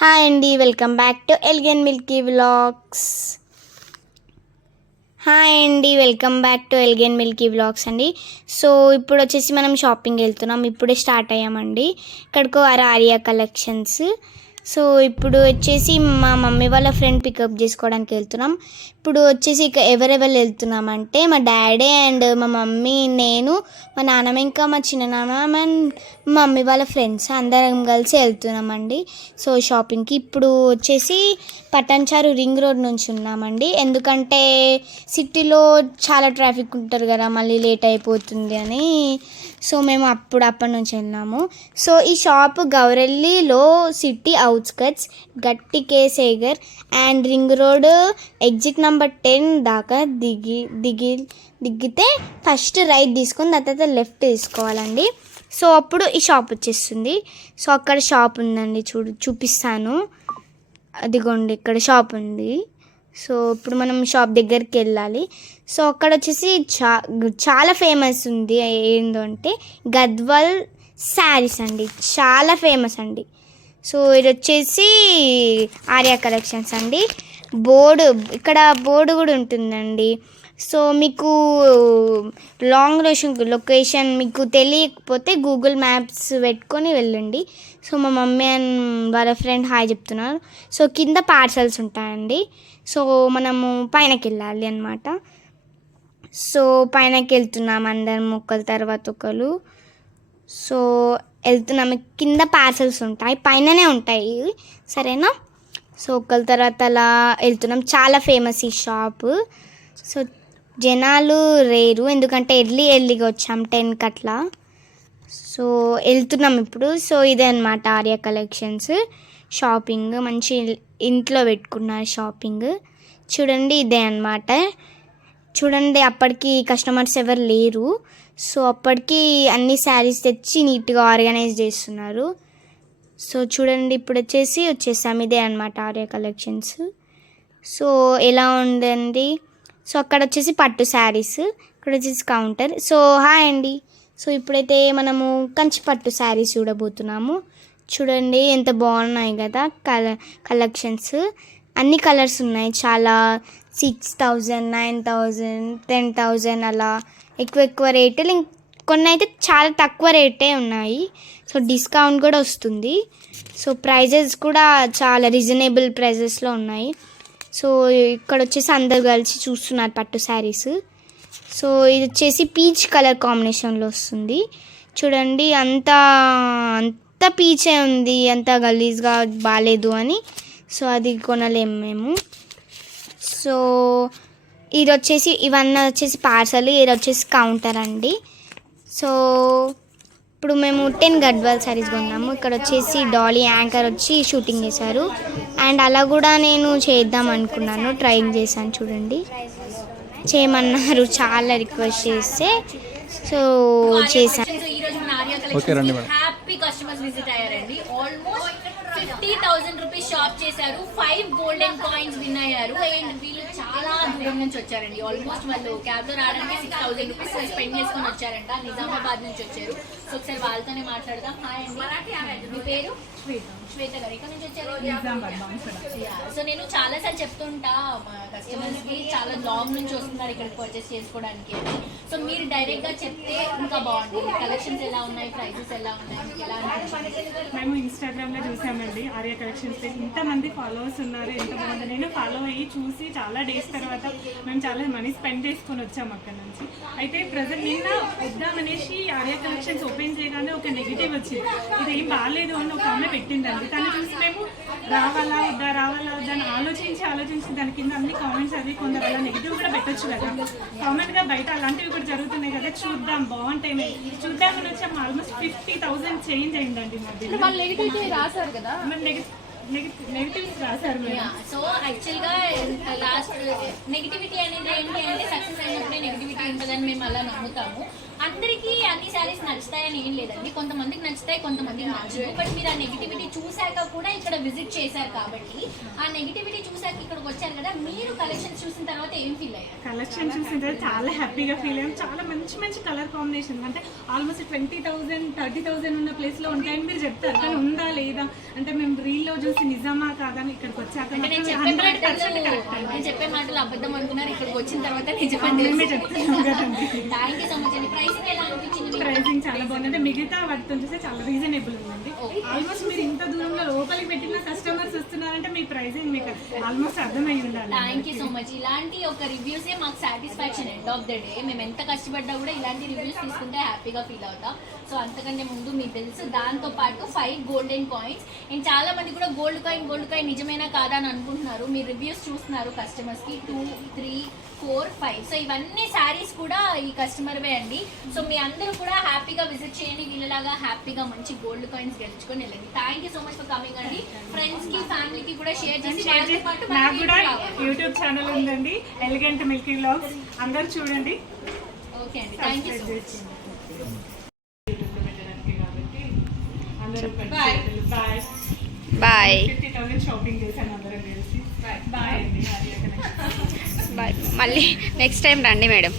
Hi అండి, welcome back to elegant milky vlogs. అండి. So ఇప్పుడు వచ్చేసి మనం షాపింగ్ వెళ్తున్నాం. ఇప్పుడే స్టార్ట్ అయ్యామండి. ఇక్కడికి ఆర్యా కలెక్షన్స్. సో ఇప్పుడు వచ్చేసి మా మమ్మీ వాళ్ళ ఫ్రెండ్ పికప్ చేసుకోవడానికి వెళ్తున్నాం. ఇప్పుడు వచ్చేసి ఎవరెవరు వెళ్తున్నామంటే మా డాడీ అండ్ మా మమ్మీ, నేను, మా నాన్నమ్మ, ఇంకా మా చిన్ననాన్న అండ్ మా మమ్మీ వాళ్ళ ఫ్రెండ్స్ అందరం కలిసి వెళ్తున్నామండి. సో షాపింగ్కి ఇప్పుడు వచ్చేసి పటాన్చారు రింగ్ రోడ్ నుంచి ఉన్నామండి. ఎందుకంటే సిటీలో చాలా ట్రాఫిక్ ఉంటారు కదా, మళ్ళీ లేట్ అయిపోతుంది అని. సో మేము అప్పటి నుంచి వెళ్ళాము. సో ఈ shop గౌరెల్లిలో city outskirts, Ghatkesar and ring road exit number 10 దాకా దిగితే ఫస్ట్ రైట్ తీసుకొని దాని తర్వాత లెఫ్ట్ తీసుకోవాలండి. సో అప్పుడు ఈ షాప్ వచ్చేస్తుంది. సో అక్కడ షాప్ ఉందండి, చూపిస్తాను. అదిగోండి ఇక్కడ షాప్ ఉంది. సో ఇప్పుడు మనం షాప్ దగ్గరికి వెళ్ళాలి. సో అక్కడ వచ్చేసి చాలా ఫేమస్ ఉంది. ఏంటంటే గద్వాల్ శారీస్ అండి, చాలా ఫేమస్ అండి. సో ఇది వచ్చేసి ఆర్యా కలెక్షన్స్ అండి. ఇక్కడ బోర్డు కూడా ఉంటుందండి. సో మీకు లాంగ్ లొకేషన్ మీకు తెలియకపోతే గూగుల్ మ్యాప్స్ పెట్టుకొని వెళ్ళండి. సో మా మమ్మీ అండ్ వాళ్ళ ఫ్రెండ్ హాయ్ చెప్తున్నారు. సో కింద పార్సల్స్ ఉంటాయండి. సో మనము పైనకి వెళ్ళాలి అన్నమాట. సో పైనకి వెళ్తున్నాం అందరం ఒకరి తర్వాత ఒకరు. సో వెళ్తున్నాము. కింద పార్సల్స్ ఉంటాయి, పైననే ఉంటాయి, సరేనా? సో ఒకరి తర్వాత అలా వెళ్తున్నాం. చాలా ఫేమస్ ఈ షాపు. సో జనాలు రేరు, ఎందుకంటే ఎర్లీగా వచ్చాం 10కి అట్లా. సో వెళ్తున్నాం ఇప్పుడు. సో ఇదే అనమాట ఆర్యా కలెక్షన్స్ షాపింగ్. మంచి ఇంట్లో పెట్టుకున్నారు షాపింగ్. చూడండి ఇదే అనమాట. చూడండి అప్పటికి కస్టమర్స్ ఎవరు లేరు. సో అప్పటికి అన్ని శారీస్ తెచ్చి నీట్గా ఆర్గనైజ్ చేస్తున్నారు. సో చూడండి ఇప్పుడు వచ్చేసాం. ఇదే అనమాట ఆర్యా కలెక్షన్స్. సో ఎలా ఉందండి? సో అక్కడ వచ్చేసి పట్టు శారీస్, ఇక్కడ వచ్చేసి కౌంటర్. సో హాయ్ అండి. సో ఇప్పుడైతే మనము కంచి పట్టు శారీస్ చూడబోతున్నాము. చూడండి ఎంత బాగున్నాయి కదా కలెక్షన్స్. అన్ని కలర్స్ ఉన్నాయి. చాలా 6,000, 9,000, 10,000 అలా ఎక్కువ రేట్లు. కొన్ని అయితే చాలా తక్కువ రేటే ఉన్నాయి. సో డిస్కౌంట్ కూడా వస్తుంది. సో ప్రైజెస్ కూడా చాలా రీజనబుల్ ప్రైజెస్లో ఉన్నాయి. సో ఇక్కడ వచ్చేసి అందరు కలిసి చూస్తున్నారు పట్టు శారీస్. సో ఇది వచ్చేసి పీచ్ కలర్ కాంబినేషన్లో వస్తుంది. చూడండి అంత పీచే ఉంది, అంత గలీజ్గా బాగాలేదు అని. సో అది కొనలేము మేము. సో ఇది వచ్చేసి ఇవన్నీ వచ్చేసి పార్సల్, ఇది వచ్చేసి కౌంటర్ అండి. సో ఇప్పుడు మేము 10 గద్వాల్ శారీస్ కొన్నాము. ఇక్కడ వచ్చేసి డాలీ యాంకర్ వచ్చి షూటింగ్ చేశారు. అండ్ అలా కూడా నేను చేద్దాం అనుకున్నాను, ట్రైంగ్ చేశాను. చూడండి చేయమన్నారు, చాలా రిక్వెస్ట్ చేస్తే సో చేశాను. హ్యాపీ కస్టమర్స్ విజిట్ అయ్యారండి. ఆల్మోస్ట్ 50,000 రూపీస్ షాప్ చేశారు. 5 గోల్డెన్ కాయిన్స్ విన్ అయ్యారు. అండ్ వీళ్ళు చాలా దూరం నుంచి వచ్చారండి. ఆల్మోస్ట్ వాళ్ళు క్యాబ్ లో రావడానికి 6,000 రూపీస్ స్పెండ్ చేసుకొని వచ్చారంట. నిజామాబాద్ నుంచి వచ్చారు. సో ఒకసారి వాళ్ళతోనే మాట్లాడదాం. హాయ్ అండి, మీ పేరు? శ్వేత గారు. ఇక్కడ నుంచి వచ్చారు. సో నేను చాలా సార్లు చెప్తుంటా మా కస్టమర్స్ కి, చాలా లాంగ్ నుంచి వస్తున్నారు ఇక్కడికి పర్చేస్ చేసుకోవడానికి అని. సో మీరు డైరెక్ట్ గా చెప్తే ఇంకా బాగుంటుంది. కలెక్షన్స్ ఎలా ఉన్నాయి, ప్రైసెస్ ఎలా ఉన్నాయి, ఎలా అనిపించింది? మేము ఇన్స్టాగ్రామ్ లో చూసామండి ఆర్యా కలెక్షన్స్. ఇంతమంది ఫాలోవర్స్ ఉన్నారు, ఎంత బాగుంది. నేను ఫాలో అయ్యి చూసి చాలా డేస్ తర్వాత మేము చాలా మనీ స్పెండ్ చేసుకొని వచ్చాము అక్కడ నుంచి. అయితే ప్రజెంట్ నిన్న వద్దామనేసి ఆర్యా కలెక్షన్స్ ఓపెన్ చేయగానే ఒక నెగిటివ్ వచ్చింది. ఇది ఏం బాగాలేదు అని ఒక ఆమె పెట్టిందండి. తను చూసి మేము రావాలా వద్దా అని ఆలోచించి దాని కింద అన్ని కామెంట్స్ అది కొందరు అలా నెగిటివ్ కూడా పెట్టొచ్చు కదా. కామన్ గా బయట అలాంటివి కూడా జరుగుతున్నాయి కదా, చూద్దాం బాగుంటాయి చూద్దామని వచ్చాము. ఆల్మోస్ట్ 50,000 చేంజ్ అయిందండి నెగిటివ్స్ రాశారు. సో యాక్చువల్ గా లాస్ట్ నెగిటివిటీ అనేది ఏంటి అంటే సక్సెస్ అయినప్పుడే నెగిటివిటీ ఉంటుందని మేము అలా నమ్ముతాము. అందరికీ అన్ని శారీస్ నచ్చుతాయని ఏం లేదండి. కొంతమందికి నచ్చుతాయి, కొంతమందికి నచ్చదు. బట్ మీరు ఆ నెగిటివిటీ చూసాక కూడా ఇక్కడ విజిట్ చేశారు కాబట్టి, ఆ నెగిటివిటీ చూసాక ఇక్కడికి వచ్చారు కదా, మీరు కలెక్షన్స్ చూసిన తర్వాత ఏం ఫీల్ అయ్యారు? కలెక్షన్ చూసిన తర్వాత చాలా హ్యాపీగా ఫీల్ అయ్యాం. చాలా మంచి కలర్ కాంబినేషన్. అంటే ఆల్మోస్ట్ 20,000, 30,000 ఉన్న ప్లేస్ లో ఉంటాయని మీరు చెప్తారు, కానీ ఉందా లేదా అంటే మేము రీల్లో చూసి చూసి నిజమా కాదని ఇక్కడికి వచ్చాక అంటే నేను చెప్పే 100% correct మాటలు అండి. నేను చెప్పే మాటలు అబద్ధం అనుకున్నారు, ఇక్కడికి వచ్చిన తర్వాత నిజమని మేమే చెప్తున్నాం కదండి. థ్యాంక్ యూ సో మచ్ అండి. ప్రైసింగ్ ఎలా అనిపించింది మీకు? ప్రైసింగ్ చాలా బాగుంది, అంటే మిగతా వాటితో చూస్తే చాలా రీజనబుల్ ఉందండి. ఆల్మోస్ట్ మీరు ఇంత దూరంలో లోపలికి పెట్టిన కస్టమర్స్ వస్తున్నారంటే మీ ప్రైసింగ్ మీకు ఆల్మోస్ట్ అర్థమై ఉండాలి. Thank you so much. ఇలాంటి ఒక రివ్యూసే మాకు satisfaction end of the day. మేము ఎంత కష్టపడ్డా కూడా ఇలాంటి రివ్యూస్ తీసుకుంటే హ్యాపీగా ఫీల్ అవుతాం. సో అంతకంటే ముందు మీ బిల్స్, దాంతో పాటు 5 గోల్డెన్ కాయిన్స్. అండ్ చాలా మంది కూడా గోల్డ్ కాయిన్ నిజమేనా కాదా అని అనుకుంటున్నారు. మీ రివ్యూస్ చూస్తున్నారు కస్టమర్స్ కి 2, 3, 4, 5. సో ఇవన్నీ శారీస్ కూడా ఈ కస్టమర్వే అండి. సో మీ అందరూ కూడా హ్యాపీగా విజిట్ చేయండి, వీళ్ళలాగా హ్యాపీగా మంచి గోల్డ్ కాయిన్స్ గెలుచుకొని వెళ్ళండి. Thank you so much for coming అండి. ఫ్రెండ్స్ కి, ఫ్యామిలీకి కూడా షేర్ చేసి వాళ్ళతో పాటు నాకు మనకి కూడా రావాలి. యూట్యూబ్ ఛానల్ ఉందండి, ఎలిగెంట్ మిల్కీ వ్లాగ్స్. అందరూ చూడండి. ఓకే అండి, థ్యాంక్ యూ సో మచ్. యూట్యూబ్లో పెట్టడానికి కాబట్టి అందరూ Bye. బాయ్. బాయ్ 50,000 షాపింగ్ చేశాను అందరం కలిసి. బాయ్ అండి. బాయ్. మళ్ళీ నెక్స్ట్ టైం రండి మేడం.